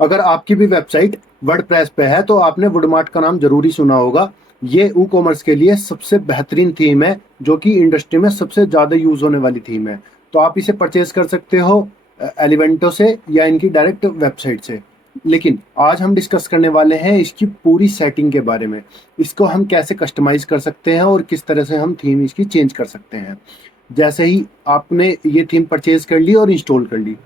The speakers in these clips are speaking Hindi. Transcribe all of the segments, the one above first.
अगर आपकी भी वेबसाइट वर्डप्रेस पे है तो आपने वुडमार्ट का नाम जरूर ही सुना होगा। ये ई कॉमर्स के लिए सबसे बेहतरीन थीम है, जो कि इंडस्ट्री में सबसे ज़्यादा यूज होने वाली थीम है। तो आप इसे परचेज कर सकते हो एलिवेंटो से या इनकी डायरेक्ट वेबसाइट से। लेकिन आज हम डिस्कस करने वाले हैं इसकी पूरी सेटिंग के बारे में। इसको हम कैसे कस्टमाइज कर सकते हैं और किस तरह से हम थीम इसकी चेंज कर सकते हैं। जैसे ही आपने ये थीम परचेज कर ली और इंस्टॉल कर ली,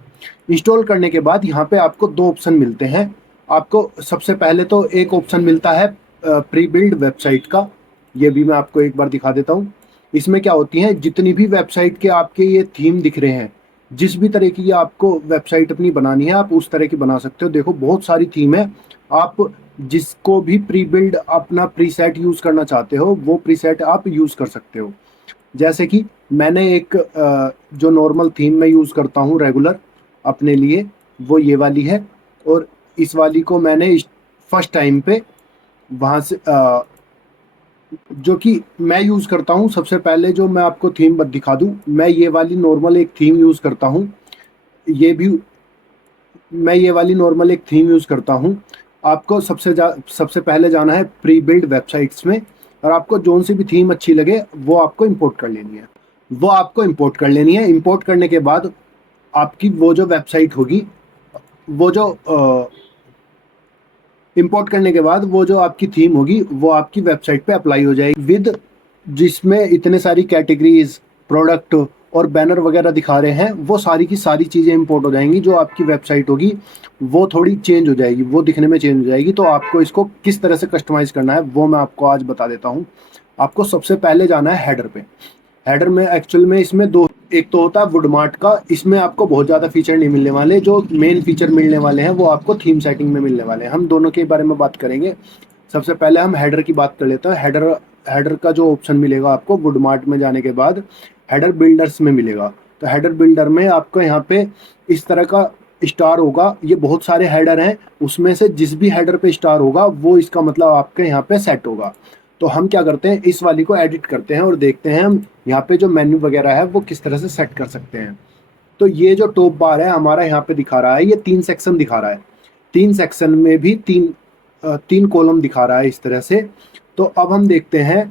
इंस्टॉल करने के बाद यहाँ पे आपको दो ऑप्शन मिलते हैं। आपको सबसे पहले तो एक ऑप्शन मिलता है प्री बिल्ड वेबसाइट का। ये भी मैं आपको एक बार दिखा देता हूँ। इसमें क्या होती है, जितनी भी वेबसाइट के आपके ये थीम दिख रहे हैं, जिस भी तरह की आपको वेबसाइट अपनी बनानी है आप उस तरह की बना सकते हो। देखो बहुत सारी थीम है। आप जिसको भी प्री बिल्ड अपना प्रीसेट यूज करना चाहते हो वो प्रीसेट आप यूज कर सकते हो। जैसे कि मैंने एक जो नॉर्मल थीम में यूज करता हूँ रेगुलर अपने लिए, वो ये वाली है। और इस वाली को मैंने फर्स्ट टाइम पे वहां से जो कि मैं यूज करता हूँ, सबसे पहले जो मैं आपको थीम दिखा दूं, मैं ये वाली नॉर्मल एक थीम यूज करता हूँ। ये भी मैं ये वाली नॉर्मल एक थीम यूज करता हूँ। आपको सबसे पहले जाना है प्री बिल्ड वेबसाइट्स में, और आपको जोन सी भी थीम अच्छी लगे वो आपको इंपोर्ट कर लेनी है। इंपोर्ट करने के बाद आपकी वो जो वेबसाइट होगी, वो जो इंपोर्ट करने के बाद वो जो आपकी थीम होगी वो आपकी वेबसाइट पे अप्लाई हो जाएगी विद, जिसमें इतने सारी कैटेगरीज, प्रोडक्ट और बैनर वगैरह दिखा रहे हैं, वो सारी की सारी चीज़ें इंपोर्ट हो जाएंगी। जो आपकी वेबसाइट होगी वो थोड़ी चेंज हो जाएगी, वो दिखने में चेंज हो जाएगी। तो आपको इसको किस तरह से कस्टमाइज करना है वो मैं आपको आज बता देता हूँ। आपको सबसे पहले जाना है हेडर पे। हेडर में एक्चुअल में इसमें दो, एक तो होता है वुडमार्ट का, इसमें आपको बहुत ज़्यादा फीचर नहीं मिलने वाले। जो मेन फीचर मिलने वाले हैं वो आपको थीम सेटिंग में मिलने वाले हैं। हम दोनों के बारे में बात करेंगे। सबसे पहले हम हेडर की बात कर लेते हैं। हेडर हेडर का जो ऑप्शन मिलेगा आपको वुडमार्ट में जाने के बाद, हेडर बिल्डर्स में मिलेगा। तो हेडर बिल्डर में आपको यहाँ पे इस तरह का स्टार होगा। ये बहुत सारे हेडर हैं, उसमें से जिस भी हेडर पे स्टार होगा वो इसका मतलब आपके यहाँ पे सेट होगा। तो हम क्या करते हैं, इस वाली को एडिट करते हैं और देखते हैं हम यहाँ पे जो मेन्यू वगैरह है वो किस तरह से सेट कर सकते हैं। तो ये जो टॉप बार है हमारा यहाँ पे दिखा रहा है, ये 3 सेक्शन दिखा रहा है। 3 सेक्शन में भी तीन कॉलम दिखा रहा है इस तरह से। तो अब हम देखते हैं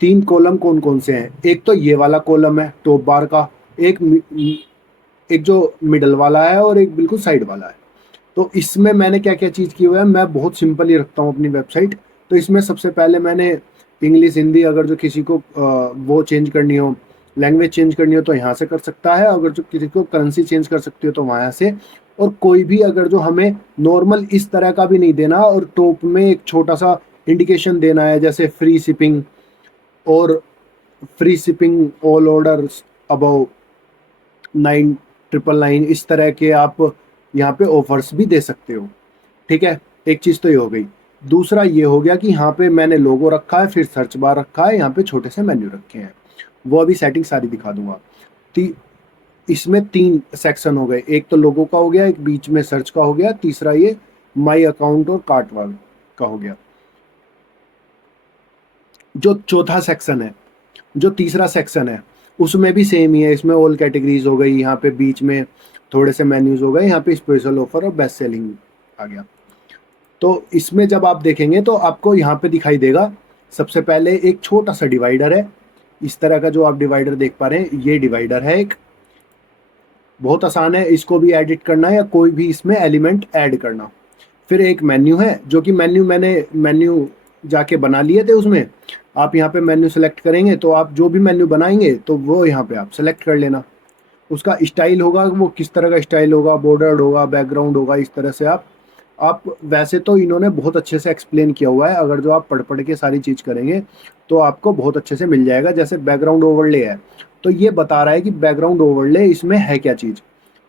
3 कॉलम कौन कौन से हैं। एक तो ये वाला कॉलम है टॉप बार का, एक एक जो मिडल वाला है और एक बिल्कुल साइड वाला है। तो इसमें मैंने क्या क्या चीज़ की हुआ है, मैं बहुत सिंपल ही रखता हूँ अपनी वेबसाइट। तो इसमें सबसे पहले मैंने इंग्लिश हिंदी, अगर जो किसी को वो चेंज करनी हो, लैंग्वेज चेंज करनी हो तो यहाँ से कर सकता है। अगर जो किसी को करेंसी चेंज कर सकती हो तो वहाँ से। और कोई भी अगर जो हमें नॉर्मल इस तरह का भी नहीं देना और टॉप में एक छोटा सा इंडिकेशन देना है, जैसे फ्री शिपिंग और free shipping all orders above 9,999, इस तरह के आप यहाँ पे ऑफर्स भी दे सकते हो। ठीक है, एक चीज़ तो ये हो गई। दूसरा ये हो गया कि यहाँ पे मैंने लोगो रखा है, फिर सर्च बार रखा है, यहाँ पे छोटे से मेन्यू रखे हैं। वो अभी सेटिंग सारी दिखा दूंगा। ती, इसमें 3 सेक्शन हो गए, एक तो लोगो का हो गया, एक बीच में सर्च का हो गया, तीसरा ये माई अकाउंट और कार्ट वाल का हो गया। जो चौथा सेक्शन है, जो तीसरा सेक्शन है, उसमें भी सेम ही है। इसमें ऑल कैटेगरीज हो गई, यहाँ पे बीच में थोड़े से मेन्यूज हो गए, यहाँ पे स्पेशल ऑफर और बेस्ट सेलिंग आ गया। तो इसमें जब आप देखेंगे तो आपको यहाँ पे दिखाई देगा, सबसे पहले एक छोटा सा डिवाइडर है। इस तरह का जो आप डिवाइडर देख पा रहे हैं, ये डिवाइडर है एक। बहुत आसान है इसको भी एडिट करना या कोई भी इसमें एलिमेंट ऐड करना। फिर एक मेन्यू है, जो कि मेन्यू जाके बना लिए थे उसमें। आप यहाँ पे मेन्यू सेलेक्ट करेंगे तो आप जो भी मेन्यू बनाएंगे तो वो यहाँ पे आप सेलेक्ट कर लेना। उसका स्टाइल होगा, वो किस तरह का स्टाइल होगा, बॉर्डर्ड होगा, बैकग्राउंड होगा, इस तरह से आप वैसे तो इन्होंने बहुत अच्छे से एक्सप्लेन किया हुआ है। अगर जो आप पढ़ पढ़ के सारी चीज़ करेंगे तो आपको बहुत अच्छे से मिल जाएगा। जैसे बैकग्राउंड ओवरले है, तो ये बता रहा है कि बैकग्राउंड ओवरले इसमें है क्या चीज़।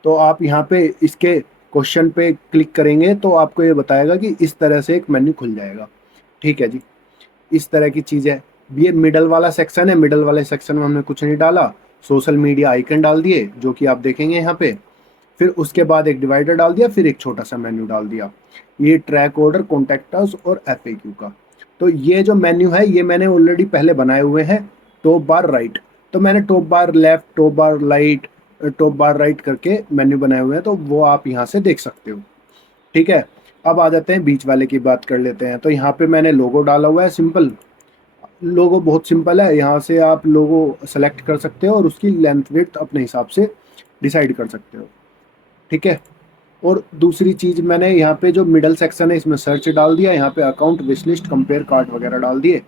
तो आप यहाँ पे इसके क्वेश्चन पे क्लिक करेंगे तो आपको ये बताएगा कि इस तरह से एक मेन्यू खुल जाएगा। ठीक है जी, इस तरह की चीज़ है। ये मिडल वाला सेक्शन है, मिडल वाले सेक्शन में हमने कुछ नहीं डाला, सोशल मीडिया आइकन डाल दिए जो कि आप देखेंगे यहाँ पे। फिर उसके बाद एक डिवाइडर डाल दिया, फिर एक छोटा सा मेन्यू डाल दिया। ये ट्रैक ऑर्डर, कॉन्टैक्ट अस और एफएक्यू का। तो ये जो मेन्यू है ये मैंने ऑलरेडी पहले बनाए हुए हैं। टॉप बार राइट, तो मैंने टॉप बार लेफ्ट, टॉप बार राइट, टॉप बार राइट करके मेन्यू बनाए हुए हैं, तो वो आप यहाँ से देख सकते हो। ठीक है। अब आ जाते हैं बीच वाले की बात कर लेते हैं। तो यहाँ पे मैंने लोगो डाला हुआ है सिंपल। लोगो बहुत सिंपल है, यहाँ से आप लोगो सेलेक्ट कर सकते हो और उसकी लेंथ विड्थ अपने हिसाब से डिसाइड कर सकते हो। ठीक है। और दूसरी चीज़, मैंने यहाँ पे जो मिडल सेक्शन है इसमें सर्च डाल दिया, यहाँ पे account, wish list, compare cart वगैरह डाल दिए।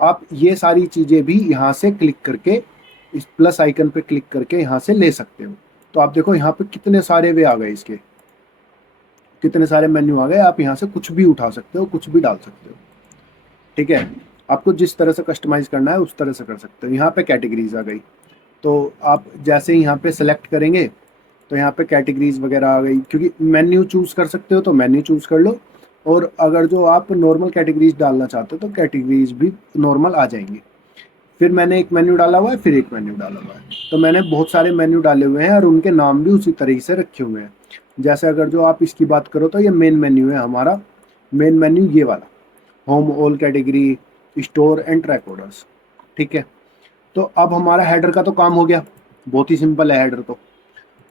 आप ये सारी चीज़ें भी यहाँ से क्लिक करके, इस प्लस आइकन पे क्लिक करके यहाँ से ले सकते हो। तो आप देखो यहाँ पे कितने सारे वे आ गए, इसके कितने सारे मेन्यू आ गए। आप यहाँ से कुछ भी उठा सकते हो, कुछ भी डाल सकते हो। ठीक है। आपको जिस तरह से कस्टमाइज करना है उस तरह से कर सकते हो। यहाँ पे कैटेगरीज आ गई, तो आप जैसे ही यहाँ पे सेलेक्ट करेंगे तो यहाँ पे कैटेगरीज वगैरह आ गई। क्योंकि मेन्यू चूज़ कर सकते हो तो मेन्यू चूज़ कर लो, और अगर जो आप नॉर्मल कैटेगरीज डालना चाहते हो तो कैटेगरीज भी नॉर्मल आ जाएंगी। फिर मैंने एक मेन्यू डाला हुआ है, फिर एक मेन्यू डाला हुआ है। तो मैंने बहुत सारे मेन्यू डाले हुए हैं और उनके नाम भी उसी तरीके से रखे हुए हैं। जैसे अगर जो आप इसकी बात करो तो ये मेन मेन्यू है हमारा। मेन मेन्यू ये वाला, home, all category, store and track orders. ठीक है। तो अब हमारा हेडर का तो काम हो गया, बहुत ही सिंपल है हेडर तो।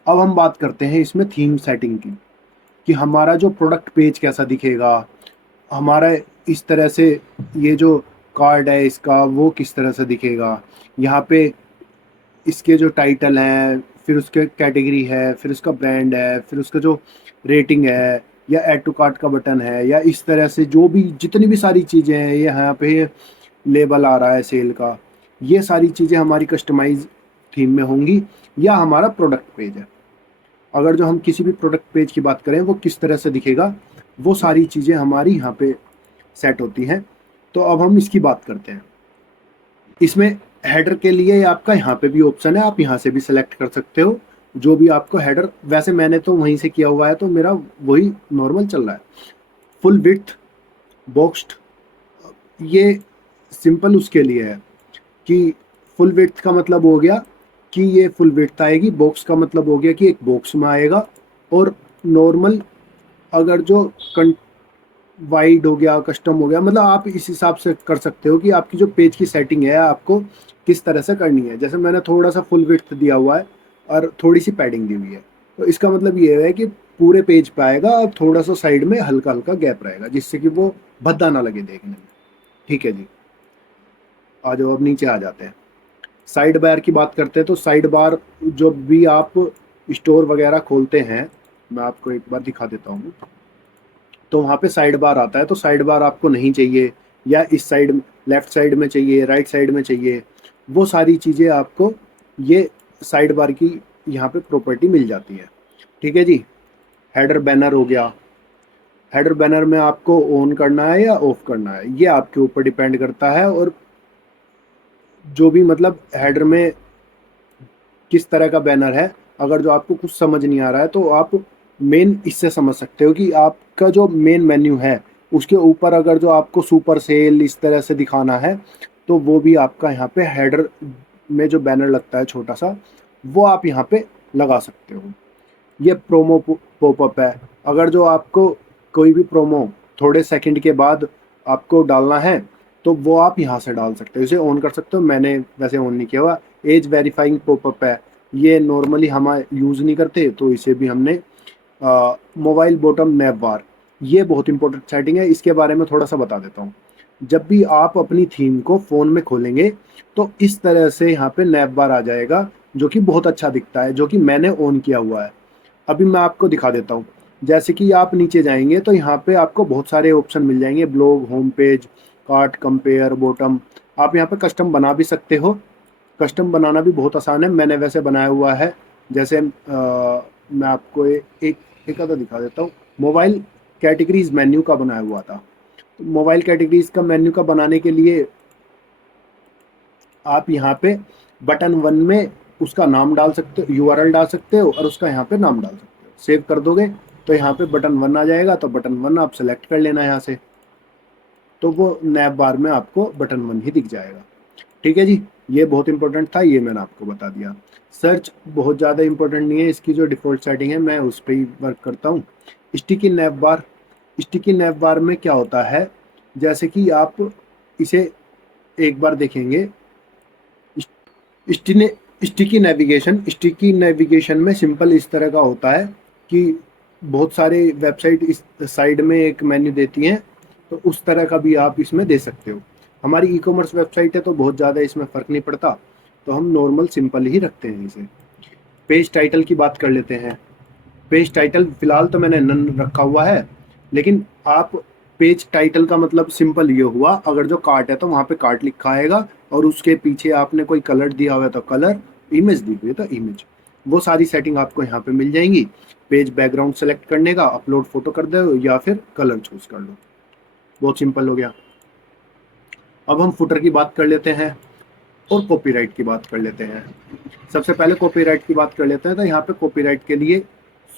अब हम बात करते हैं इसमें थीम सेटिंग की, कि हमारा जो प्रोडक्ट पेज कैसा दिखेगा, हमारा इस तरह से ये जो कार्ड है इसका वो किस तरह से दिखेगा। यहाँ पे इसके जो टाइटल हैं, फिर उसके कैटेगरी है, फिर उसका ब्रांड है, फिर उसका जो रेटिंग है, या ऐड टू कार्ट का बटन है, या इस तरह से जो भी जितनी भी सारी चीज़ें हैं, ये यहाँ पे लेबल आ रहा है सेल का, ये सारी चीज़ें हमारी कस्टमाइज थीम में होंगी। या हमारा प्रोडक्ट पेज है, अगर जो हम किसी भी प्रोडक्ट पेज की बात करें वो किस तरह से दिखेगा, वो सारी चीज़ें हमारी यहाँ पे सेट होती हैं। तो अब हम इसकी बात करते हैं। इसमें हेडर के लिए आपका यहाँ पे भी ऑप्शन है, आप यहाँ से भी सिलेक्ट कर सकते हो जो भी आपको हेडर। वैसे मैंने तो वहीं से किया हुआ है तो मेरा वही नॉर्मल चल रहा है। फुल विड्थ, बॉक्स्ड, ये सिंपल उसके लिए है कि फुल विड्थ का मतलब हो गया कि ये फुल विड्थ आएगी, बॉक्स का मतलब हो गया कि एक बॉक्स में आएगा। और नॉर्मल अगर जो वाइड हो गया, कस्टम हो गया, मतलब आप इस हिसाब से कर सकते हो कि आपकी जो पेज की सेटिंग है आपको किस तरह से करनी है। जैसे मैंने थोड़ा सा फुल विड्थ दिया हुआ है और थोड़ी सी पैडिंग दी हुई है, तो इसका मतलब ये है कि पूरे पेज पे आएगा और थोड़ा सा साइड में हल्का हल्का गैप रहेगा, जिससे कि वो भद्दा ना लगे देखने में। ठीक है जी। आ जाओ, अब नीचे आ जाते हैं। साइड बार की बात करते हैं। तो साइड बार जो भी आप स्टोर वगैरह खोलते हैं, मैं आपको एक बार दिखा देता हूँ। तो वहाँ पे साइड बार आता है, तो साइड बार आपको नहीं चाहिए, या इस साइड लेफ्ट साइड में चाहिए, राइट साइड में चाहिए, वो सारी चीज़ें आपको ये साइड बार की यहाँ पे प्रॉपर्टी मिल जाती है। ठीक है जी। हेडर बैनर हो गया। हेडर बैनर में आपको ऑन करना है या ऑफ करना है, ये आपके ऊपर डिपेंड करता है। और जो भी मतलब हेडर में किस तरह का बैनर है, अगर जो आपको कुछ समझ नहीं आ रहा है तो आप मेन इससे समझ सकते हो कि आपका जो मेन मेन्यू है उसके ऊपर अगर जो आपको सुपर सेल इस तरह से दिखाना है, तो वो भी आपका यहाँ पे हेडर में जो बैनर लगता है छोटा सा, वो आप यहाँ पे लगा सकते हो। ये प्रोमो पॉपअप है, अगर जो आपको कोई भी प्रोमो थोड़े सेकंड के बाद आपको डालना है तो वो आप यहाँ से डाल सकते हो, इसे ऑन कर सकते हो। मैंने वैसे ऑन नहीं किया हुआ। एज वेरीफाइंग पॉपअप है, ये नॉर्मली हम यूज़ नहीं करते, तो इसे भी हमने मोबाइल बॉटम नैप बार, ये बहुत इंपॉर्टेंट सेटिंग है, इसके बारे में थोड़ा सा बता देता हूँ। जब भी आप अपनी थीम को फ़ोन में खोलेंगे तो इस तरह से यहाँ पे नैप बार आ जाएगा, जो कि बहुत अच्छा दिखता है, जो कि मैंने ऑन किया हुआ है। अभी मैं आपको दिखा देता हूँ। जैसे कि आप नीचे जाएंगे तो यहाँ पे आपको बहुत सारे ऑप्शन मिल जाएंगे, blog, home page, cart, compare, bottom. आप यहाँ पे कस्टम बना भी सकते हो। कस्टम बनाना भी बहुत आसान है, मैंने वैसे बनाया हुआ है। जैसे मैं आपको एक आधा दिखा देता हूँ। मोबाइल कैटेगरीज मेन्यू का बनाया हुआ था। तो मोबाइल कैटेगरीज का मेन्यू का बनाने के लिए आप यहाँ पे बटन वन में उसका नाम डाल सकते हो, यूआरएल डाल सकते हो और उसका यहाँ पे नाम डाल सकते हो। सेव कर दोगे तो यहाँ पे बटन वन आ जाएगा, तो बटन वन आप सेलेक्ट कर लेना यहाँ से, तो वो नैप बार में आपको बटन वन ही दिख जाएगा। ठीक है जी। ये बहुत इंपॉर्टेंट था, ये मैंने आपको बता दिया। सर्च बहुत ज़्यादा इंपॉर्टेंट नहीं है, इसकी जो डिफ़ॉल्ट सेटिंग है मैं उस पर ही वर्क करता हूँ। स्टिकी नैप बार, स्टिकी नैप बार में क्या होता है, जैसे कि आप इसे एक बार देखेंगे। स्टिकी नेविगेशन में सिंपल इस तरह का होता है कि बहुत सारे वेबसाइट इस साइड में एक मेन्यू देती हैं, तो उस तरह का भी आप इसमें दे सकते हो। हमारी ई कॉमर्स वेबसाइट है तो बहुत ज़्यादा इसमें फ़र्क नहीं पड़ता, तो हम नॉर्मल सिंपल ही रखते हैं इसे। पेज टाइटल की बात कर लेते हैं। पेज टाइटल फिलहाल तो मैंने नन रखा हुआ है, लेकिन आप पेज टाइटल का मतलब सिंपल ये हुआ, अगर जो कार्ट है तो वहाँ पे कार्ट लिखा आएगा, और उसके पीछे आपने कोई कलर दिया हुआ है तो कलर, इमेज दी हुई है तो इमेज, वो सारी सेटिंग आपको यहाँ पे मिल जाएंगी। पेज बैकग्राउंड सेलेक्ट करने का, अपलोड फोटो कर दो या फिर कलर चूज कर लो, बहुत सिंपल हो गया। अब हम फुटर की बात कर लेते हैं और कॉपीराइट की बात कर लेते हैं। सबसे पहले कॉपीराइट की बात कर लेते हैं, तो यहाँ पे कॉपीराइट के लिए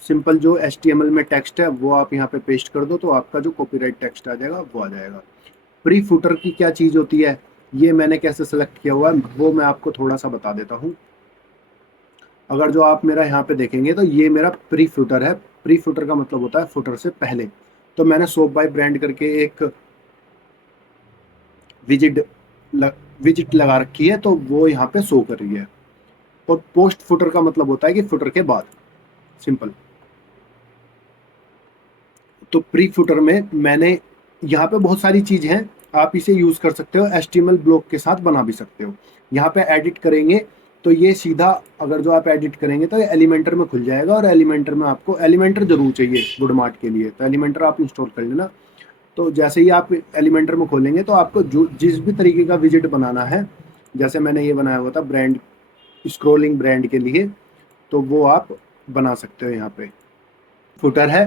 सिंपल जो HTML में टेक्स्ट है वो आप यहाँ पे पेस्ट कर दो, तो आपका जो कॉपीराइट टेक्स्ट आ जाएगा वो आ जाएगा। प्री फुटर की क्या चीज़ होती है, ये मैंने कैसे सेलेक्ट किया हुआ है वो मैं आपको थोड़ा सा बता देता हूँ। अगर जो आप मेरा यहाँ पे देखेंगे तो ये मेरा प्री फुटर है। प्री फुटर का मतलब होता है फुटर से पहले। तो मैंने सोप बाय ब्रांड करके एक विजिट विजिट लगा रखी है, तो वो यहाँ पे शो कर रही है। और पोस्ट फुटर का मतलब होता है कि फुटर के बाद, सिंपल। तो प्री फुटर में मैंने यहाँ पे बहुत सारी चीज़ हैं, आप इसे यूज़ कर सकते हो, HTML ब्लॉक के साथ बना भी सकते हो। यहाँ पे एडिट करेंगे तो ये सीधा, अगर जो आप एडिट करेंगे तो ये एलिमेंटर में खुल जाएगा, और एलिमेंटर में आपको एलिमेंटर जरूर चाहिए गुडमार्ट के लिए, तो एलिमेंटर आप इंस्टॉल कर लेना। तो जैसे ही आप एलिमेंटर में खोलेंगे तो आपको जो जिस भी तरीके का विजिट बनाना है, जैसे मैंने ये बनाया हुआ था ब्रांड, स्क्रोलिंग ब्रांड के लिए, तो वो आप बना सकते हो। यहाँ पे फुटर है,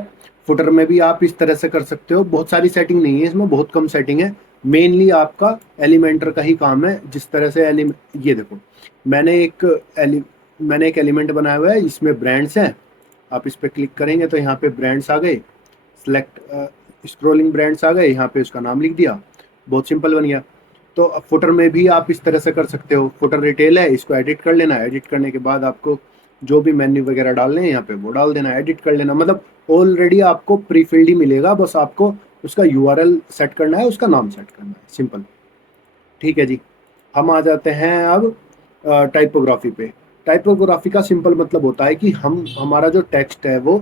फुटर में भी आप इस तरह से कर सकते हो। बहुत सारी सेटिंग नहीं है इसमें, बहुत कम सेटिंग है। मेनली आपका एलिमेंटर का ही काम है। जिस तरह से ये देखो, मैंने एक मैंने एक एलिमेंट बनाया हुआ है, इसमें ब्रांड्स हैं। आप इस पर क्लिक करेंगे तो यहाँ पे ब्रांड्स आ गए, सिलेक्ट स्क्रोलिंग ब्रांड्स आ गए, यहाँ पे उसका नाम लिख दिया, बहुत सिंपल बन गया। तो फुटर में भी आप इस तरह से कर सकते हो। फुटर रिटेल है, इसको एडिट कर लेना, एडिट करने के बाद आपको जो भी मेन्यू वगैरह डालने हैं यहाँ पे वो डाल देना, एडिट कर लेना। मतलब ऑलरेडी आपको प्री फिल्ड ही मिलेगा, बस आपको उसका यूआरएल सेट करना है, उसका नाम सेट करना है, सिंपल। ठीक है जी। हम आ जाते हैं अब टाइपोग्राफी पे। टाइपोग्राफी का सिंपल मतलब होता है कि हम हमारा जो टेक्स्ट है वो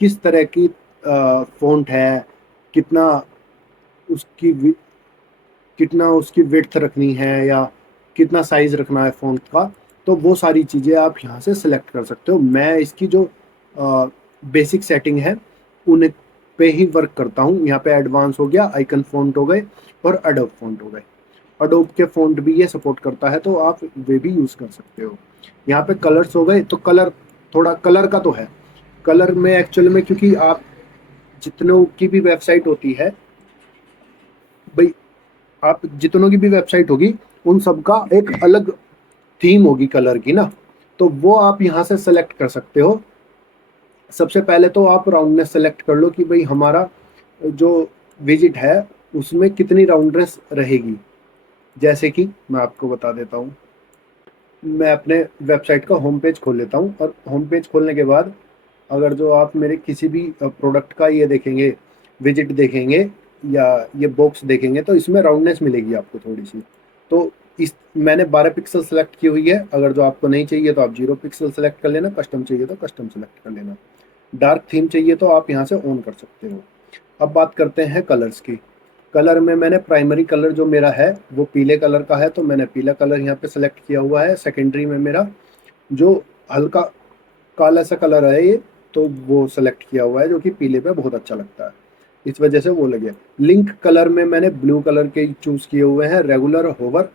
किस तरह की फ़ॉन्ट है, कितना उसकी कितना उसकी विड्थ रखनी है, या कितना साइज़ रखना है फ़ॉन्ट का, तो वो सारी चीज़ें आप यहाँ से सिलेक्ट कर सकते हो। मैं इसकी जो बेसिक सेटिंग है उन पे ही वर्क करता हूँ। यहाँ पे एडवांस हो गया, आइकन फ़ॉन्ट हो गए और एडोब फ़ॉन्ट हो गए। एडोब के फ़ॉन्ट भी ये सपोर्ट करता है, तो आप वे भी यूज़ कर सकते हो। यहाँ पे कलर्स हो गए, तो कलर, थोड़ा कलर का तो है। कलर में एक्चुअल में, क्योंकि आप जितनों की भी वेबसाइट होती है भाई, आप जितनों की भी वेबसाइट होगी उन सब का एक अलग थीम होगी कलर की ना, तो वो आप यहाँ से सेलेक्ट कर सकते हो। सबसे पहले तो आप राउंडनेस सेलेक्ट कर लो कि भाई हमारा जो विजिट है उसमें कितनी राउंडनेस रहेगी। जैसे कि मैं आपको बता देता हूँ, मैं अपने वेबसाइट का होम पेज खोल लेता हूँ, और होम पेज खोलने के बाद अगर जो आप मेरे किसी भी प्रोडक्ट का ये देखेंगे, विजिट देखेंगे या ये बॉक्स देखेंगे, तो इसमें राउंडनेस मिलेगी आपको थोड़ी सी। तो इस मैंने 12 पिक्सल सेलेक्ट की हुई है। अगर जो आपको नहीं चाहिए तो आप 0 पिक्सल सेलेक्ट कर लेना, कस्टम चाहिए तो कस्टम सेलेक्ट कर लेना। डार्क थीम चाहिए तो आप यहाँ से ऑन कर सकते हो। अब बात करते हैं कलर्स की। कलर में मैंने प्राइमरी कलर जो मेरा है वो पीले कलर का है, तो मैंने पीला कलर यहाँ पे सेलेक्ट किया हुआ है। सेकेंडरी में मेरा जो हल्का काला सा कलर है ये, तो वो सेलेक्ट किया हुआ है, जो कि पीले पे बहुत अच्छा लगता है, इस वजह से वो लगे। लिंक कलर में मैंने ब्लू कलर के चूज़ किए हुए हैं। रेगुलर होवर,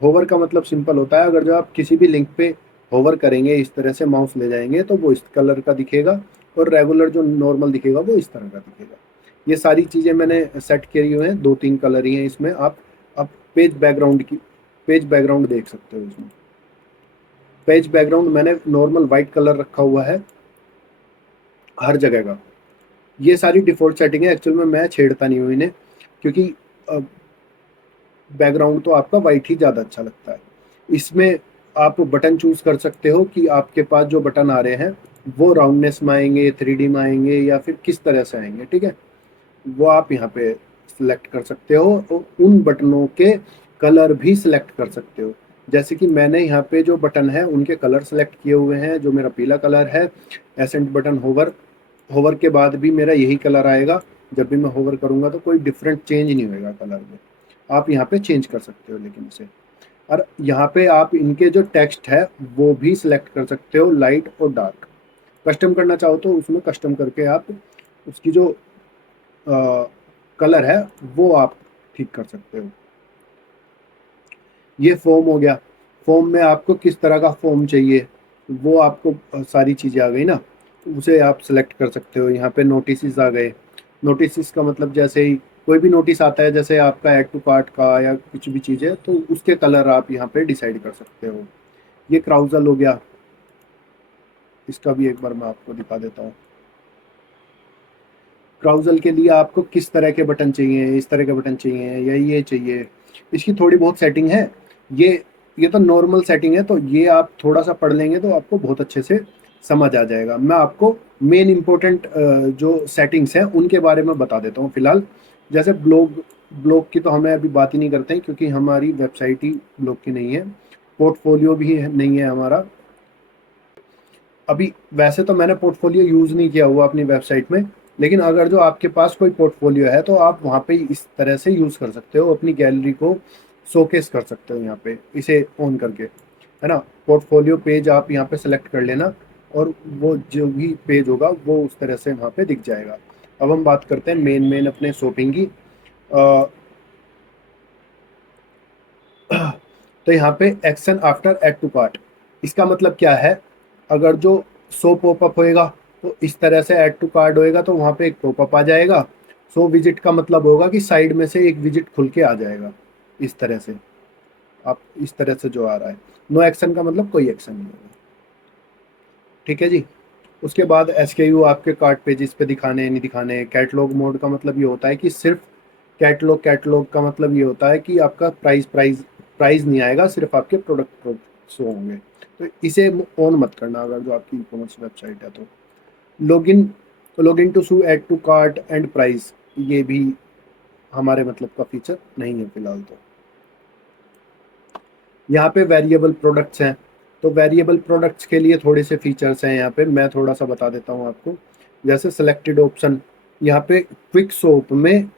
होवर का मतलब सिंपल होता है, अगर जो आप किसी भी लिंक पे होवर करेंगे, इस तरह से माउस ले जाएंगे, तो वो इस कलर का दिखेगा, और रेगुलर जो नॉर्मल दिखेगा वो इस तरह का दिखेगा। ये सारी चीज़ें मैंने सेट करी हुई हैं। 2-3 कलर ही हैं इसमें। आप पेज बैकग्राउंड देख सकते हो इसमें। पेज बैकग्राउंड मैंने नॉर्मल वाइट कलर रखा हुआ है हर जगह का। ये सारी डिफ़ॉल्ट सेटिंग है, एक्चुअल में मैं छेड़ता नहीं हूँ इन्हें, क्योंकि बैकग्राउंड तो आपका वाइट ही ज़्यादा अच्छा लगता है। इसमें आप बटन चूज़ कर सकते हो कि आपके पास जो बटन आ रहे हैं वो राउंडनेस में आएंगे, 3D में आएंगे, या फिर किस तरह से आएंगे। ठीक है, वो आप यहाँ पे सिलेक्ट कर सकते हो, और उन बटनों के कलर भी सिलेक्ट कर सकते हो। जैसे कि मैंने यहाँ पे जो बटन है उनके कलर सेलेक्ट किए हुए हैं। जो मेरा पीला कलर है, एसेंट बटन होवर, होवर के बाद भी मेरा यही कलर आएगा। जब भी मैं होवर करूंगा तो कोई डिफरेंट चेंज नहीं होएगा कलर में। आप यहाँ पे चेंज कर सकते हो लेकिन इसे। और यहाँ पे आप इनके जो टेक्स्ट है वो भी सिलेक्ट कर सकते हो, लाइट और डार्क। कस्टम करना चाहो तो उसमें कस्टम करके आप उसकी जो कलर है वो आप ठीक कर सकते हो। ये फॉर्म हो गया। फॉर्म में आपको किस तरह का फॉर्म चाहिए वो आपको सारी चीज़ें आ गई ना, उसे आप सेलेक्ट कर सकते हो। यहाँ पे नोटिस आ गए। नोटिस का मतलब जैसे ही कोई भी नोटिस आता है, जैसे आपका ऐड टू कार्ट का या कुछ भी चीज़ है, तो उसके कलर आप यहाँ पे डिसाइड कर सकते हो। ये क्राउजल हो गया। इसका भी एक बार मैं आपको दिखा देता हूँ। ब्राउज़र के लिए आपको किस तरह के बटन चाहिए, इस तरह के बटन चाहिए या ये चाहिए, इसकी थोड़ी बहुत सेटिंग है। ये ये तो नॉर्मल सेटिंग है, तो ये आप थोड़ा सा पढ़ लेंगे तो आपको बहुत अच्छे से समझ आ जाएगा। मैं आपको मेन इंपॉर्टेंट जो सेटिंग्स हैं उनके बारे में बता देता हूँ फिलहाल। जैसे ब्लॉग ब्लॉग की तो हमें अभी बात ही नहीं करते हैं, क्योंकि हमारी वेबसाइट ही ब्लॉग की नहीं है, पोर्टफोलियो भी नहीं है हमारा अभी। वैसे तो मैंने पोर्टफोलियो यूज़ नहीं किया हुआ अपनी वेबसाइट में, लेकिन अगर जो आपके पास कोई पोर्टफोलियो है तो आप वहाँ पे इस तरह से यूज़ कर सकते हो, अपनी गैलरी को शोकेस कर सकते हो यहाँ पे इसे ऑन करके, है ना। पोर्टफोलियो पेज आप यहाँ पे सेलेक्ट कर लेना, और वो जो भी पेज होगा वो उस तरह से वहाँ पे दिख जाएगा। अब हम बात करते हैं मेन अपने शॉपिंग की। तो यहाँ पे action after add to cart, इसका मतलब क्या है। अगर जो सो पॉपअप होएगा तो इस तरह से ऐड टू कार्ट होएगा तो वहाँ पे एक पॉपअप आ जाएगा। सो विजिट का मतलब होगा कि साइड में से एक विजिट खुल के आ जाएगा। इस तरह से आप इस तरह से जो आ रहा है। नो एक्शन का मतलब कोई एक्शन नहीं होगा। ठीक है जी। उसके बाद SKU आपके कार्ट पेजेस पे दिखाने नहीं दिखाने। कैटलॉग मोड का मतलब ये होता है कि सिर्फ कैटलॉग, कैटलॉग का मतलब ये होता है कि आपका प्राइस नहीं आएगा, सिर्फ आपके प्रोडक्ट शो होंगे। तो इसे ऑन मत करना अगर जो आपकी ई कॉमर्स वेबसाइट है तो। Login login to shoe add to cart and price, ये भी हमारे मतलब का फीचर नहीं है फिलहाल तो। यहाँ पे वेरिएबल प्रोडक्ट्स हैं, तो वेरिएबल प्रोडक्ट्स के लिए थोड़े से फीचर्स हैं यहाँ पे, मैं थोड़ा सा बता देता हूँ आपको। जैसे सिलेक्टेड ऑप्शन, यहाँ पे क्विक सोप में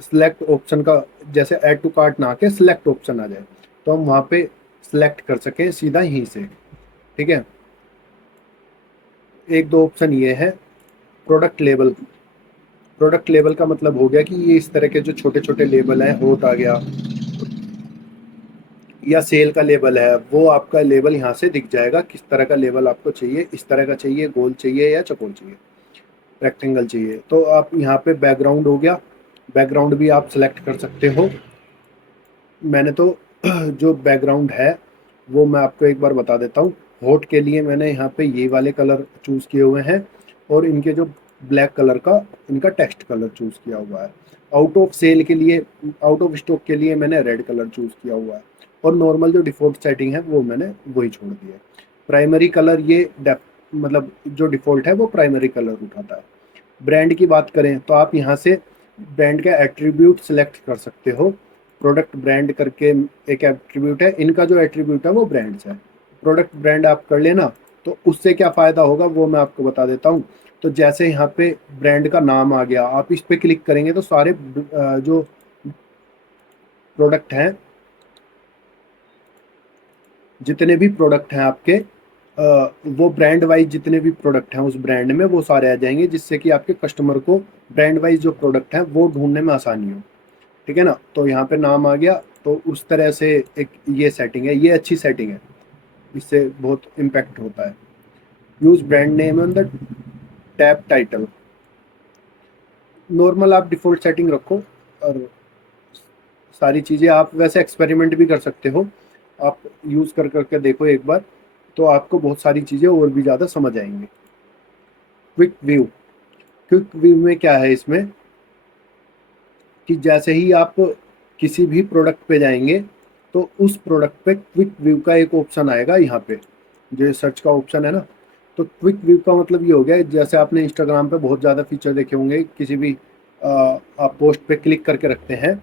सिलेक्ट ऑप्शन का, जैसे ऐड टू कार्ट ना आके सिलेक्ट ऑप्शन आ जाए तो हम वहाँ पे सिलेक्ट कर सकें सीधा यहीं से। ठीक है। एक दो ऑप्शन ये है। प्रोडक्ट लेबल, प्रोडक्ट लेबल का मतलब हो गया कि ये इस तरह के जो छोटे छोटे लेबल हैं, होट आ गया या सेल का लेबल है, वो आपका लेबल यहाँ से दिख जाएगा। किस तरह का लेबल आपको चाहिए, इस तरह का चाहिए, गोल चाहिए या चौकोर चाहिए, रेक्टेंगल चाहिए। तो आप यहाँ पे बैकग्राउंड हो गया, बैकग्राउंड भी आप सेलेक्ट कर सकते हो। मैंने तो जो बैकग्राउंड है वो मैं आपको एक बार बता देता हूँ। होट के लिए मैंने यहाँ पे ये वाले कलर चूज़ किए हुए हैं, और इनके जो ब्लैक कलर का इनका टेक्स्ट कलर चूज़ किया हुआ है। आउट ऑफ सेल के लिए, आउट ऑफ स्टॉक के लिए मैंने रेड कलर चूज़ किया हुआ है, और नॉर्मल जो डिफ़ॉल्ट सेटिंग है वो मैंने वही छोड़ दी है। प्राइमरी कलर ये मतलब जो डिफ़ॉल्ट है वो प्राइमरी कलर उठाता है। ब्रांड की बात करें तो आप यहाँ से ब्रांड का एट्रीब्यूट सेलेक्ट कर सकते हो। प्रोडक्ट ब्रांड करके एक एट्रीब्यूट है, इनका जो एट्रीब्यूट है वो ब्रांड्स है। प्रोडक्ट ब्रांड आप कर लेना, तो उससे क्या फ़ायदा होगा वो मैं आपको बता देता हूँ। तो जैसे यहाँ पे ब्रांड का नाम आ गया, आप इस पे क्लिक करेंगे तो सारे जो प्रोडक्ट हैं, जितने भी प्रोडक्ट हैं आपके, वो ब्रांड वाइज जितने भी प्रोडक्ट हैं उस ब्रांड में वो सारे आ जाएंगे, जिससे कि आपके कस्टमर को ब्रांड वाइज जो प्रोडक्ट हैं वो ढूंढने में आसानी हो। ठीक है ना। तो यहाँ पे नाम आ गया, तो उस तरह से एक ये सेटिंग है, ये अच्छी सेटिंग है, इससे बहुत इम्पैक्ट होता है। Use brand name on the tab title, normal आप डिफ़ॉल्ट सेटिंग रखो, और सारी चीज़ें आप वैसे एक्सपेरिमेंट भी कर सकते हो। आप यूज़ कर करके देखो एक बार, तो आपको बहुत सारी चीज़ें और भी ज़्यादा समझ आएंगी। क्विक व्यू, क्विक व्यू में क्या है इसमें कि जैसे ही आप किसी भी प्रोडक्ट पे जाएंगे तो उस प्रोडक्ट पे क्विक व्यू का एक ऑप्शन आएगा यहाँ पे, जो सर्च का ऑप्शन है ना। तो क्विक व्यू का मतलब ये हो गया, जैसे आपने इंस्टाग्राम पे बहुत ज़्यादा फीचर देखे होंगे, किसी भी आप पोस्ट पे क्लिक करके रखते हैं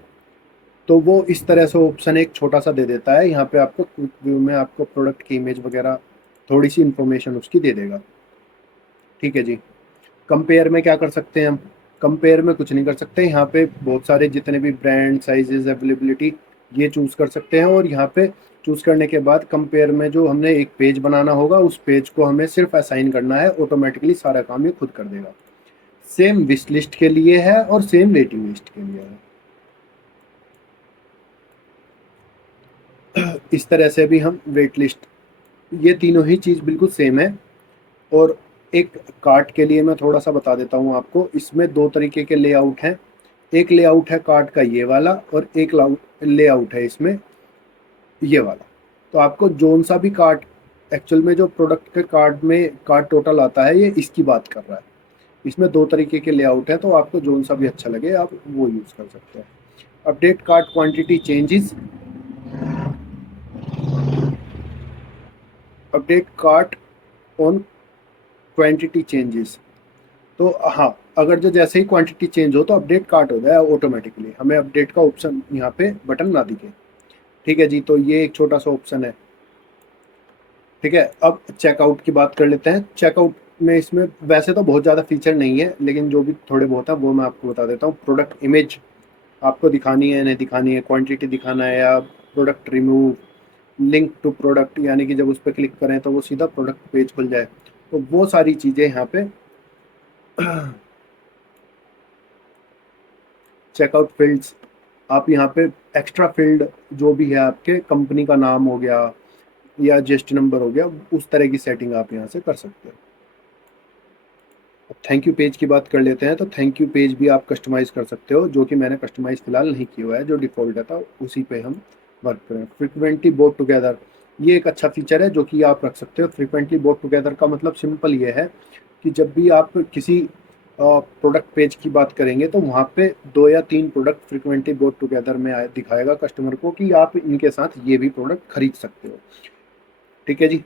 तो वो इस तरह से ऑप्शन एक छोटा सा दे देता है। यहाँ पे आपको क्विक व्यू में आपको प्रोडक्ट की इमेज वगैरह थोड़ी सी इंफॉर्मेशन उसकी दे देगा। ठीक है जी। कंपेयर में क्या कर सकते हैं हम? कंपेयर में कुछ नहीं कर सकते, यहाँ पे बहुत सारे जितने भी ब्रांड, साइजेस, अवेलेबिलिटी, ये चूज़ कर सकते हैं। और यहाँ पे चूज़ करने के बाद कंपेयर में जो हमने एक पेज बनाना होगा, उस पेज को हमें सिर्फ असाइन करना है, ऑटोमेटिकली सारा काम ये खुद कर देगा। सेम विश लिस्ट के लिए है और सेम वेटिंग लिस्ट के लिए है। इस तरह से भी हम वेट लिस्ट, ये तीनों ही चीज़ बिल्कुल सेम है। और एक कार्ट के लिए मैं थोड़ा सा बता देता हूँ आपको, इसमें दो तरीके के लेआउट हैं। एक लेआउट है कार्ट का ये वाला, और एक लेआउट है इसमें ये वाला। तो आपको जोन सा भी कार्ट, एक्चुअल में जो प्रोडक्ट के कार्ट में कार्ट टोटल आता है, ये इसकी बात कर रहा है। इसमें दो तरीके के लेआउट है, तो आपको जोन सा भी अच्छा लगे आप वो यूज़ कर सकते हैं। Update cart quantity changes, update cart on quantity changes. तो हाँ, अगर जो जैसे ही क्वांटिटी चेंज हो तो अपडेट कार्ट हो जाए ऑटोमेटिकली, हमें अपडेट का ऑप्शन यहाँ पे बटन ना दिखे। ठीक है जी, तो ये एक छोटा सा ऑप्शन है। ठीक है, अब चेकआउट की बात कर लेते हैं। चेकआउट में इसमें वैसे तो बहुत ज़्यादा फीचर नहीं है, लेकिन जो भी थोड़े बहुत है वो मैं आपको बता देता हूँ। प्रोडक्ट इमेज आपको दिखानी है नहीं दिखानी है, क्वांटिटी दिखाना है या product remove, link to product, यानी कि जब उस पर क्लिक करें तो वो सीधा प्रोडक्ट पेज खुल जाए, तो वो सारी चीज़ें यहाँ पे। चेकआउट फील्ड्स, आप यहाँ पे एक्स्ट्रा फील्ड जो भी है, आपके कंपनी का नाम हो गया या जीएसटी नंबर हो गया, उस तरह की सेटिंग आप यहाँ से कर सकते हो। अब थैंक यू पेज की बात कर लेते हैं। तो थैंक यू पेज भी आप कस्टमाइज़ कर सकते हो, जो कि मैंने कस्टमाइज़ फिलहाल नहीं किया हुआ है, जो डिफ़ॉल्ट था उसी पे हम वर्क करें। फ्रिक्वेंटली बोट टुगेदर, ये एक अच्छा फीचर है जो कि आप रख सकते हो। फ्रिक्वेंटली बोट टुगेदर का मतलब सिंपल ये है कि जब भी आप किसी प्रोडक्ट पेज की बात करेंगे, तो वहाँ पे 2 या 3 प्रोडक्ट फ्रिक्वेंटली बोट टुगेदर में दिखाएगा कस्टमर को कि आप इनके साथ ये भी प्रोडक्ट खरीद सकते हो। ठीक है जी।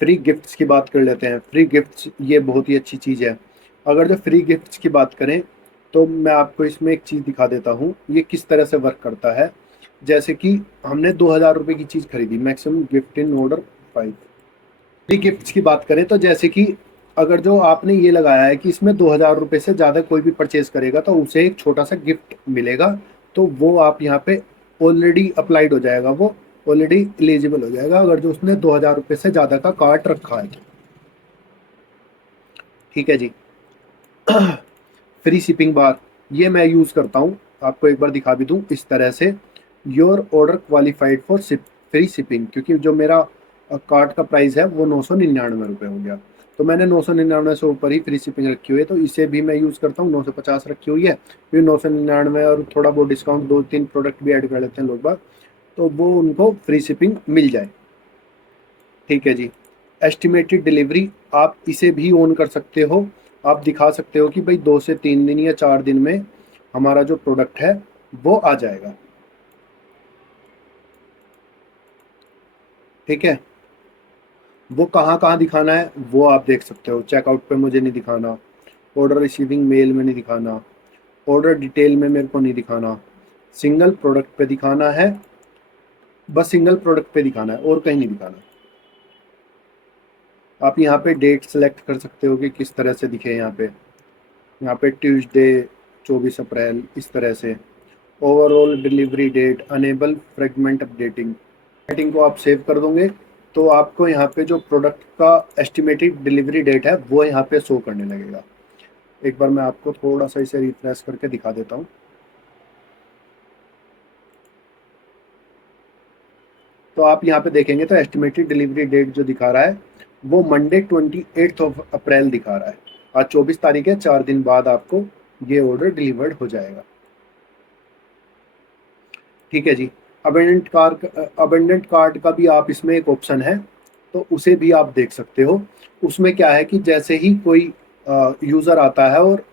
फ्री गिफ्ट्स की बात कर लेते हैं। फ्री गिफ्ट्स ये बहुत ही अच्छी चीज़ है। अगर जो फ्री गिफ्ट्स की बात करें, तो मैं आपको इसमें एक चीज़ दिखा देता हूँ ये किस तरह से वर्क करता है। जैसे कि हमने 2000 रुपये की चीज़ खरीदी, maximum gift in order 5। Free gifts की बात करें तो जैसे कि अगर जो आपने ये लगाया है कि इसमें 2000 रुपये से ज़्यादा कोई भी परचेज करेगा तो उसे एक छोटा सा गिफ्ट मिलेगा, तो वो आप यहाँ पे ऑलरेडी अप्लाइड हो जाएगा, वो ऑलरेडी एलिजिबल हो जाएगा अगर जो उसने 2000 रुपये से ज़्यादा का कार्ट रखा है तो। ठीक है जी। फ्री शिपिंग बार, ये मैं यूज़ करता हूँ, आपको एक बार दिखा भी दूँ इस तरह से। Your order qualified for free shipping, क्योंकि जो मेरा कार्ट का प्राइस है वो 999 रुपये हो गया, तो मैंने 999 से ऊपर ही फ्री शिपिंग रखी हुई है, तो इसे भी मैं यूज़ करता हूँ। 950 रखी हुई है, फिर 999 और थोड़ा बहुत डिस्काउंट, 2-3 प्रोडक्ट भी ऐड कर लेते हैं लोग बाग, तो वो उनको फ्री शिपिंग मिल जाए। ठीक है जी। एस्टिमेटेड डिलीवरी, आप इसे भी ऑन कर सकते हो। आप दिखा सकते हो कि भाई 2 से 3 दिन या 4 दिन में हमारा जो प्रोडक्ट है वो आ जाएगा। ठीक है, वो कहाँ कहाँ दिखाना है वो आप देख सकते हो। चेकआउट पे मुझे नहीं दिखाना, ऑर्डर रिसीविंग मेल में नहीं दिखाना, ऑर्डर डिटेल में मेरे को नहीं दिखाना, सिंगल प्रोडक्ट पे दिखाना है, बस सिंगल प्रोडक्ट पे दिखाना है और कहीं नहीं दिखाना। आप यहाँ पे डेट सेलेक्ट कर सकते हो कि किस तरह से दिखे। यहाँ पे ट्यूसडे 24 अप्रैल, इस तरह से। Overall delivery date, enable fragment updating, setting को आप सेव कर दोगे तो आपको यहाँ पे जो प्रोडक्ट का एस्टिमेटेड डिलीवरी डेट है वो यहाँ पे शो करने लगेगा। एक बार मैं आपको थोड़ा सा इसे रिफ्रेश करके दिखा देता हूँ। तो आप यहाँ पे देखेंगे तो एस्टिमेटेड डिलीवरी डेट जो दिखा रहा है वो मंडे 28 अप्रैल दिखा रहा है। आज 24 तारीख है, 4 दिन बाद आपको ये ऑर्डर डिलीवर्ड हो जाएगा। ठीक है जी। अबेंडेंट कार्ड का भी आप इसमें एक ऑप्शन है, तो उसे भी आप देख सकते हो। उसमें क्या है कि जैसे ही कोई यूज़र आता है और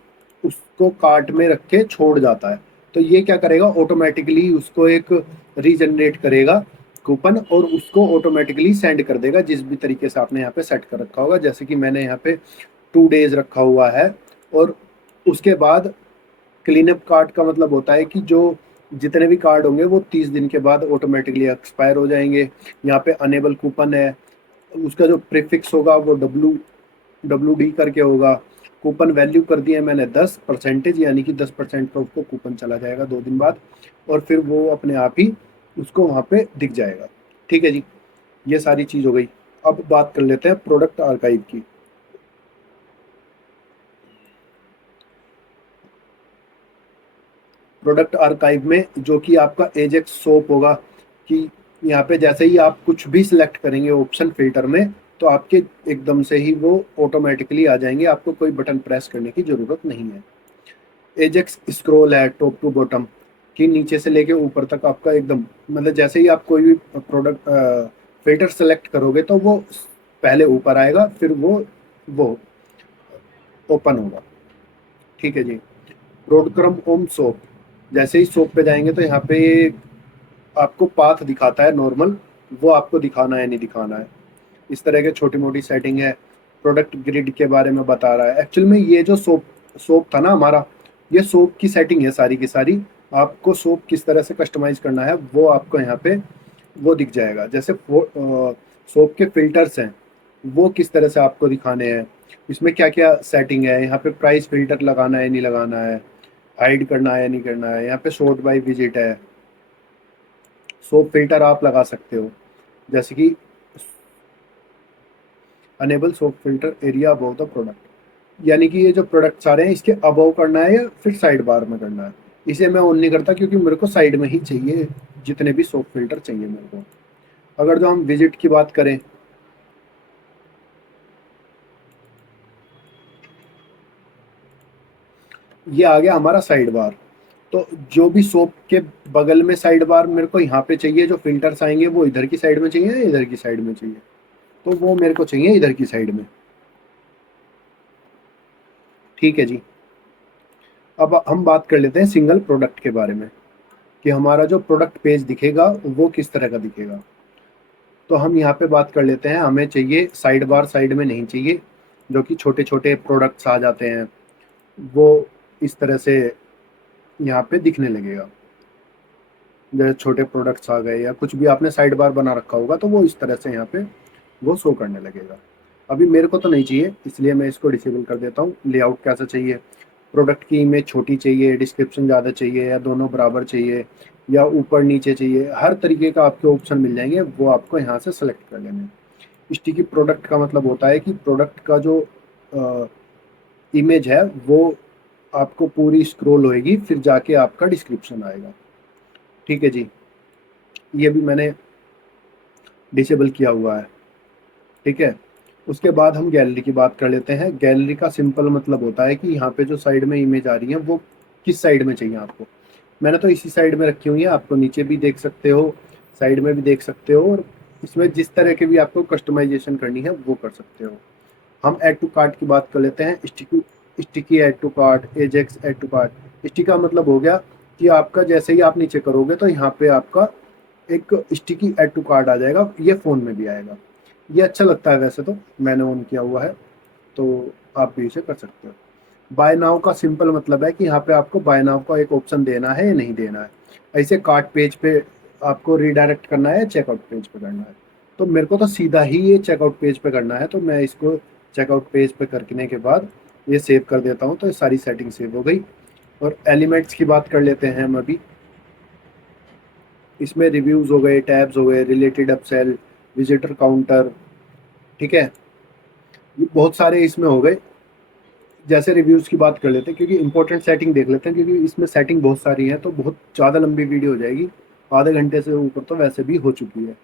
उसको कार्ट में रख के छोड़ जाता है, तो ये क्या करेगा, ऑटोमेटिकली उसको एक रीजनरेट करेगा कूपन, और उसको ऑटोमेटिकली सेंड कर देगा जिस भी तरीके से आपने यहाँ पे सेट कर रखा होगा। जैसे कि मैंने यहाँ पे 2 डेज रखा हुआ है, और उसके बाद क्लीन अप कार्ड का मतलब होता है कि जो जितने भी कार्ड होंगे वो 30 दिन के बाद ऑटोमेटिकली एक्सपायर हो जाएंगे। यहाँ पे अनेबल कूपन है, उसका जो प्रीफिक्स होगा वो WD करके होगा। कूपन वैल्यू कर दिया मैंने 10%, यानी कि 10% का उसको कूपन चला जाएगा 2 दिन बाद, और फिर वो अपने आप ही उसको वहाँ पे दिख जाएगा। ठीक है जी, ये सारी चीज़ हो गई। अब बात कर लेते हैं प्रोडक्ट आर्काइव की। प्रोडक्ट आर्काइव में जो कि आपका एजेक्स सोप होगा, कि यहाँ पे जैसे ही आप कुछ भी सिलेक्ट करेंगे ऑप्शन फिल्टर में, तो आपके एकदम से ही वो ऑटोमेटिकली आ जाएंगे, आपको कोई बटन प्रेस करने की ज़रूरत नहीं है। एजेक्स स्क्रॉल है टॉप टू बॉटम, कि नीचे से लेके ऊपर तक आपका एकदम, मतलब जैसे ही आप कोई भी प्रोडक्ट फिल्टर सेलेक्ट करोगे तो वो पहले ऊपर आएगा, फिर वो ओपन होगा। ठीक है जी। ब्रॉडक्रम ओम सोप, जैसे ही सोप पे जाएंगे तो यहाँ पे आपको पाथ दिखाता है नॉर्मल, वो आपको दिखाना है नहीं दिखाना है, इस तरह के छोटी मोटी सेटिंग है। प्रोडक्ट ग्रिड के बारे में बता रहा है। एक्चुअल में ये जो सोप सोप था ना हमारा, ये सोप की सेटिंग है सारी की सारी। आपको सोप किस तरह से कस्टमाइज करना है वो आपको यहाँ पे वो दिख जाएगा। जैसे सोप के फिल्टर्स हैं, वो किस तरह से आपको दिखाने हैं, इसमें क्या क्या सेटिंग है, यहाँ पे प्राइस फिल्टर लगाना है नहीं लगाना है, हाइड करना है नहीं करना है, यहाँ पे शॉर्ट बाय विजिट है। सोप फिल्टर आप लगा सकते हो, जैसे कि enable shop filter area above the product, यानी कि ये जो प्रोडक्ट आ रहे हैं इसके अबव करना है या फिर साइड बार में करना है। इसे मैं ऑन नहीं करता क्योंकि मेरे को साइड में ही चाहिए, जितने भी सोप फिल्टर चाहिए मेरे को। अगर जो हम विजिट की बात करें, ये आ गया हमारा साइड बार। तो जो भी सोप के बगल में साइड बार मेरे को यहाँ पे चाहिए, जो फिल्टर्स आएंगे वो इधर की साइड में चाहिए या इधर की साइड में चाहिए, तो वो मेरे को चाहिए इधर की साइड में। ठीक है जी। अब हम बात कर लेते हैं सिंगल प्रोडक्ट के बारे में, कि हमारा जो प्रोडक्ट पेज दिखेगा वो किस तरह का दिखेगा। तो हम यहाँ पे बात कर लेते हैं, हमें चाहिए साइड बार, साइड में नहीं चाहिए, जो कि छोटे छोटे प्रोडक्ट्स आ जाते हैं वो इस तरह से यहाँ पे दिखने लगेगा। जैसे छोटे प्रोडक्ट्स आ गए या कुछ भी आपने साइड बार बना रखा होगा तो वो इस तरह से यहाँ पे वो शो करने लगेगा। अभी मेरे को तो नहीं चाहिए, इसलिए मैं इसको डिसेबल कर देता हूँ। लेआउट कैसा चाहिए, प्रोडक्ट की इमेज छोटी चाहिए, डिस्क्रिप्शन ज़्यादा चाहिए, या दोनों बराबर चाहिए, या ऊपर नीचे चाहिए, हर तरीके का आपके ऑप्शन मिल जाएंगे, वो आपको यहाँ से सेलेक्ट कर लेने हैं। स्टिकी प्रोडक्ट का मतलब होता है कि प्रोडक्ट का जो इमेज है वो आपको पूरी स्क्रॉल होएगी, फिर जाके आपका डिस्क्रिप्शन आएगा। ठीक है जी, ये भी मैंने डिसेबल किया हुआ है। ठीक है। उसके बाद हम गैलरी की बात कर लेते हैं। गैलरी का सिंपल मतलब होता है कि यहाँ पे जो साइड में इमेज आ रही है वो किस साइड में चाहिए आपको। मैंने तो इसी साइड में रखी हुई है, आपको नीचे भी देख सकते हो, साइड में भी देख सकते हो, और इसमें जिस तरह के भी आपको कस्टमाइजेशन करनी है वो कर सकते हो। हम ऐड टू कार्ट की बात कर लेते हैं। Sticky sticky add to cart, ajax add to cart. Stick का मतलब हो गया कि आपका जैसे ही आप नीचे करोगे तो यहाँ पे आपका एक स्टिकी ऐड टू कार्ट आ जाएगा, ये फ़ोन में भी आएगा। ये अच्छा लगता है, वैसे तो मैंने ऑन किया हुआ है, तो आप भी इसे कर सकते हो। बाय नाउ का सिंपल मतलब है कि यहाँ पे आपको बाय नाउ का एक ऑप्शन देना है या नहीं देना है। ऐसे कार्ट पेज पे आपको रिडायरेक्ट करना है या चेकआउट पेज पे करना है। तो मेरे को तो सीधा ही ये चेकआउट पेज पे करना है, तो मैं इसको चेकआउट पेज पे करने के बाद ये सेव कर देता हूँ, तो ये सारी सेटिंग सेव हो गई। और एलिमेंट्स की बात कर लेते हैं हम अभी। इसमें रिव्यूज़ हो गए, टैब्स हो गए, रिलेटेड अपसेल, विजिटर काउंटर। ठीक है, ये बहुत सारे इसमें हो गए। जैसे रिव्यूज़ की बात कर लेते हैं, क्योंकि इंपॉर्टेंट सेटिंग देख लेते हैं, क्योंकि इसमें सेटिंग बहुत सारी है तो बहुत ज़्यादा लंबी वीडियो हो जाएगी। आधे घंटे से ऊपर तो वैसे भी हो चुकी है।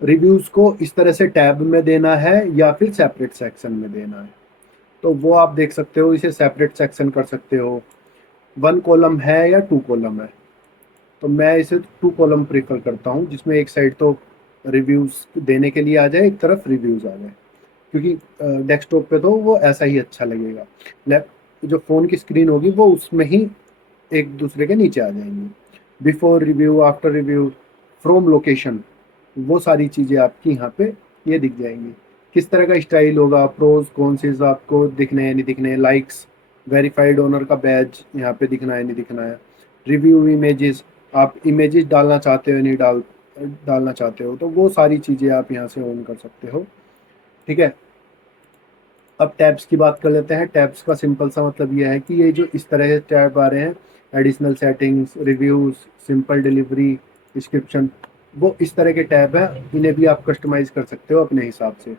रिव्यूज़ को इस तरह से टैब में देना है या फिर सेपरेट सेक्शन में देना है, तो वो आप देख सकते हो, इसे सेपरेट सेक्शन कर सकते हो। 1 कॉलम है या 2 कॉलम है, तो मैं इसे 2 कॉलम प्रीफर करता हूँ, जिसमें एक साइड तो रिव्यूज़ देने के लिए आ जाए, एक तरफ रिव्यूज़ आ जाए, क्योंकि डेस्कटॉप पे तो वो ऐसा ही अच्छा लगेगा। लैप जो फ़ोन की स्क्रीन होगी वो उसमें ही एक दूसरे के नीचे आ जाएंगी। Before review, after review, from location, वो सारी चीज़ें आपकी यहाँ पे ये दिख जाएंगी। किस तरह का स्टाइल होगा, प्रोज कौन से आपको दिखने हैं नहीं दिखने, लाइक्स, वेरीफाइड ओनर का बैज यहाँ पे दिखना है नहीं दिखना है, रिव्यू इमेजेस, आप इमेजेस डालना चाहते हो नहीं डालना चाहते हो, तो वो सारी चीज़ें आप यहाँ से ऑन कर सकते हो। ठीक है। अब टैब्स की बात कर लेते हैं। टैब्स का सिंपल सा मतलब ये है कि ये जो इस तरह के टैब आ रहे हैं, additional settings, reviews, simple delivery, description, वो इस तरह के टैब हैं। इन्हें भी आप कस्टमाइज कर सकते हो अपने हिसाब से।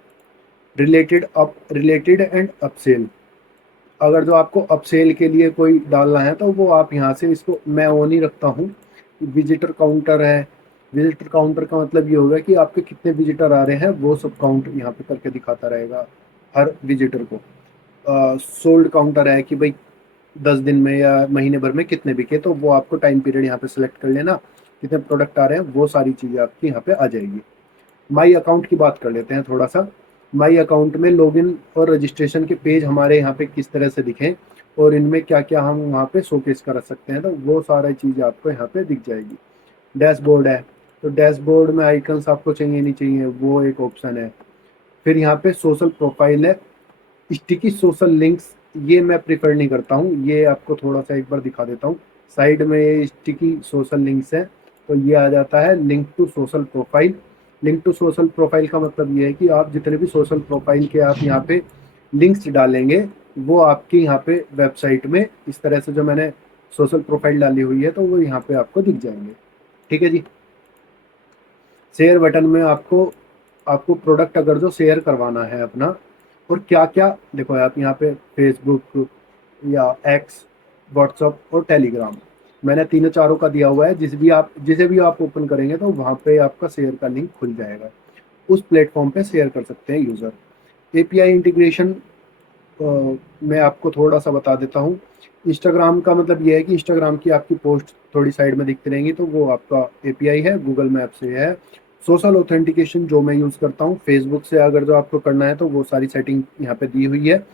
रिलेटेड एंड अपसेल, अगर जो आपको अपसेल के लिए कोई डालना है तो वो आप यहाँ से, इसको मैं ऑन ही रखता हूँ। विजिटर काउंटर है। विजिटर काउंटर का मतलब ये होगा कि आपके कितने विजिटर आ रहे हैं वो सब काउंट यहाँ पे करके दिखाता रहेगा हर विजिटर को। सोल्ड काउंटर है कि भाई 10 दिन में या महीने भर में कितने बिके, तो वो आपको टाइम पीरियड यहाँ पे सिलेक्ट कर लेना, कितने प्रोडक्ट आ रहे हैं, वो सारी चीज़ें आपकी यहाँ पे आ जाएगी। माई अकाउंट की बात कर लेते हैं थोड़ा सा। माई अकाउंट में लॉगिन और रजिस्ट्रेशन के पेज हमारे यहाँ पे किस तरह से दिखें और इनमें क्या क्या हम वहाँ पे शोकेस कर सकते हैं, तो वो सारी चीज़ें आपको यहाँ पे दिख जाएगी। डैशबोर्ड है, तो डैशबोर्ड में आइकन्स आपको चाहिए नहीं चाहिए वो एक ऑप्शन है। फिर यहाँ पे सोशल प्रोफाइल है। स्टिकी सोशल लिंक्स, ये मैं प्रिफर नहीं करता हूँ, ये आपको थोड़ा सा एक बार दिखा देता हूँ। साइड में ये स्टिकी सोशल लिंक्स है, तो ये आ जाता है link to social profile. Link to social profile का मतलब ये है कि आप जितने भी सोशल प्रोफाइल के आप यहाँ पे लिंक्स डालेंगे, वो आपके यहाँ पे वेबसाइट में इस तरह से, जो मैंने सोशल प्रोफाइल डाली हुई है, तो वो यहाँ पे आपको दिख जाएंगे। ठीक है जी। शेयर बटन में आपको आपको प्रोडक्ट अगर जो शेयर करवाना है अपना, और क्या क्या, देखो आप यहाँ पे फेसबुक या एक्स, व्हाट्सअप और टेलीग्राम, मैंने तीनों चारों का दिया हुआ है। जिसे भी आप ओपन करेंगे तो वहाँ पे आपका शेयर का लिंक खुल जाएगा, उस प्लेटफॉर्म पे शेयर कर सकते हैं यूज़र। एपीआई इंटीग्रेशन मैं आपको थोड़ा सा बता देता हूँ। इंस्टाग्राम का मतलब ये है कि इंस्टाग्राम की आपकी पोस्ट थोड़ी साइड में दिखती रहेंगी, तो वो आपका एपीआई है, गूगल मैप से है। सोशल ऑथेंटिकेशन जो मैं यूज़ करता हूँ फेसबुक से, अगर जो आपको करना है तो वो सारी सेटिंग यहाँ पे दी हुई है।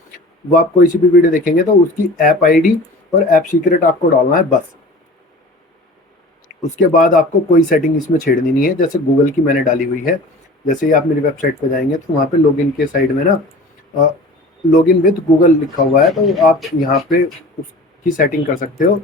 वो आप कोई सी भी वीडियो देखेंगे तो उसकी ऐप आईडी और ऐप सीक्रेट आपको डालना है बस। उसके बाद आपको कोई सेटिंग इसमें छेड़नी नहीं है, जैसे गूगल की मैंने डाली हुई है। जैसे ही आप मेरी वेबसाइट पर जाएंगे तो वहाँ पे लॉगिन के साइड में ना लॉगिन विद गूगल लिखा हुआ है, तो आप यहाँ पे उसकी सेटिंग कर सकते हो।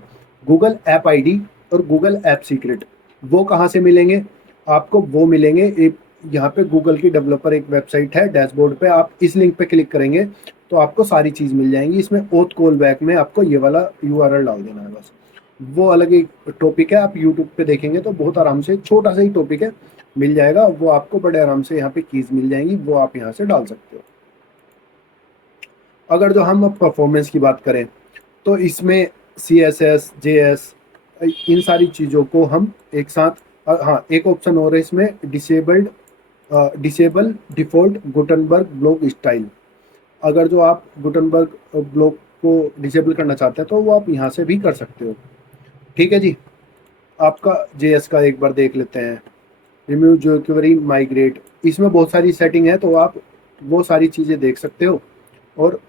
गूगल ऐप आईडी और गूगल ऐप सीक्रेट वो कहाँ से मिलेंगे आपको? वो मिलेंगे एक, यहाँ पे गूगल की डेवलपर एक वेबसाइट है, डैशबोर्ड पे आप इस लिंक पे क्लिक करेंगे तो आपको सारी चीज़ मिल जाएंगी। इसमें ओथ कॉल बैक में आपको ये वाला यूआरएल डाल देना है बस। वो अलग एक टॉपिक है, आप यूट्यूब पे देखेंगे तो बहुत आराम से, छोटा सा ही टॉपिक है, मिल जाएगा वो आपको बड़े आराम से। यहाँ पे कीज मिल जाएंगी, वो आप यहाँ से डाल सकते हो। अगर जो हम अब परफॉर्मेंस की बात करें तो इसमें CSS JS इन सारी चीज़ों को हम एक साथ, हाँ एक ऑप्शन और है इसमें, disable default Gutenberg block style. अगर जो आप गुटनबर्ग ब्लॉक को डिसेबल करना चाहते हैं तो वो आप यहाँ से भी कर सकते हो। ठीक है जी। आपका JS का एक बार देख लेते हैं। रिमूव जोक्वेरी माइग्रेट, इसमें बहुत सारी सेटिंग है, तो आप वो सारी चीज़ें देख सकते हो और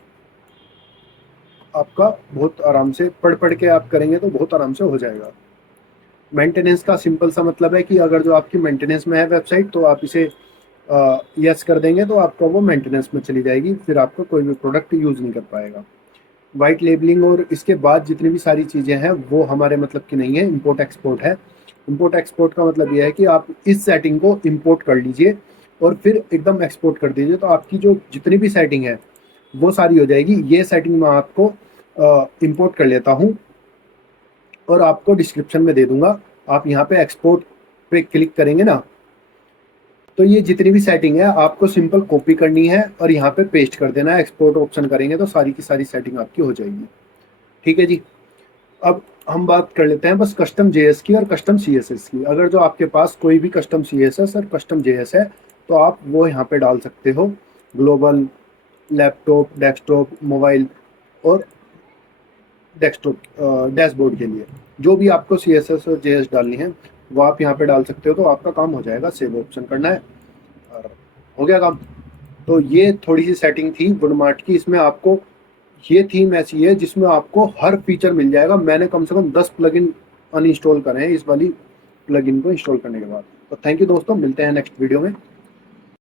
आपका बहुत आराम से पढ़ पढ़ के आप करेंगे तो बहुत आराम से हो जाएगा। मेंटेनेंस का सिंपल सा मतलब है कि अगर जो आपकी मेंटेनेंस में है वेबसाइट तो आप इसे यस कर देंगे तो आपका वो मेंटेनेंस में चली जाएगी, फिर आपका कोई भी प्रोडक्ट यूज़ नहीं कर पाएगा। वाइट लेबलिंग और इसके बाद जितनी भी सारी चीज़ें हैं वो हमारे मतलब की नहीं है, इंपोर्ट एक्सपोर्ट है। इंपोर्ट एक्सपोर्ट का मतलब ये है कि आप इस सेटिंग को इंपोर्ट कर लीजिए और फिर एकदम एक्सपोर्ट कर दीजिए, तो आपकी जो जितनी भी सेटिंग है वो सारी हो जाएगी। ये सेटिंग मैं आपको इंपोर्ट कर लेता हूँ और आपको डिस्क्रिप्शन में दे दूंगा। आप यहाँ पे एक्सपोर्ट पे क्लिक करेंगे ना, तो ये जितनी भी सेटिंग है आपको सिंपल कॉपी करनी है और यहाँ पे पेस्ट कर देना है। एक्सपोर्ट ऑप्शन करेंगे तो सारी की सारी सेटिंग आपकी हो जाएगी। ठीक है जी। अब हम बात कर लेते हैं बस कस्टम JS की और कस्टम CSS की। अगर जो आपके पास कोई भी कस्टम CSS और कस्टम JS है तो आप वो यहाँ पे डाल सकते हो। ग्लोबल, लैपटॉप, डेस्कटॉप, मोबाइल और डेस्कटॉप डैशबोर्ड के लिए जो भी आपको CSS और JS डालनी है वो आप यहाँ पे डाल सकते हो, तो आपका काम हो जाएगा। सेव ऑप्शन करना है और हो गया काम। तो ये थोड़ी सी सेटिंग थी वुडमार्ट की। इसमें आपको ये थीम ऐसी है जिसमें आपको हर फीचर मिल जाएगा। मैंने कम से कम 10 प्लगइन अनइंस्टॉल करे हैं इस वाली प्लगइन को इंस्टॉल करने के बाद। तो थैंक यू दोस्तों, मिलते हैं नेक्स्ट वीडियो में।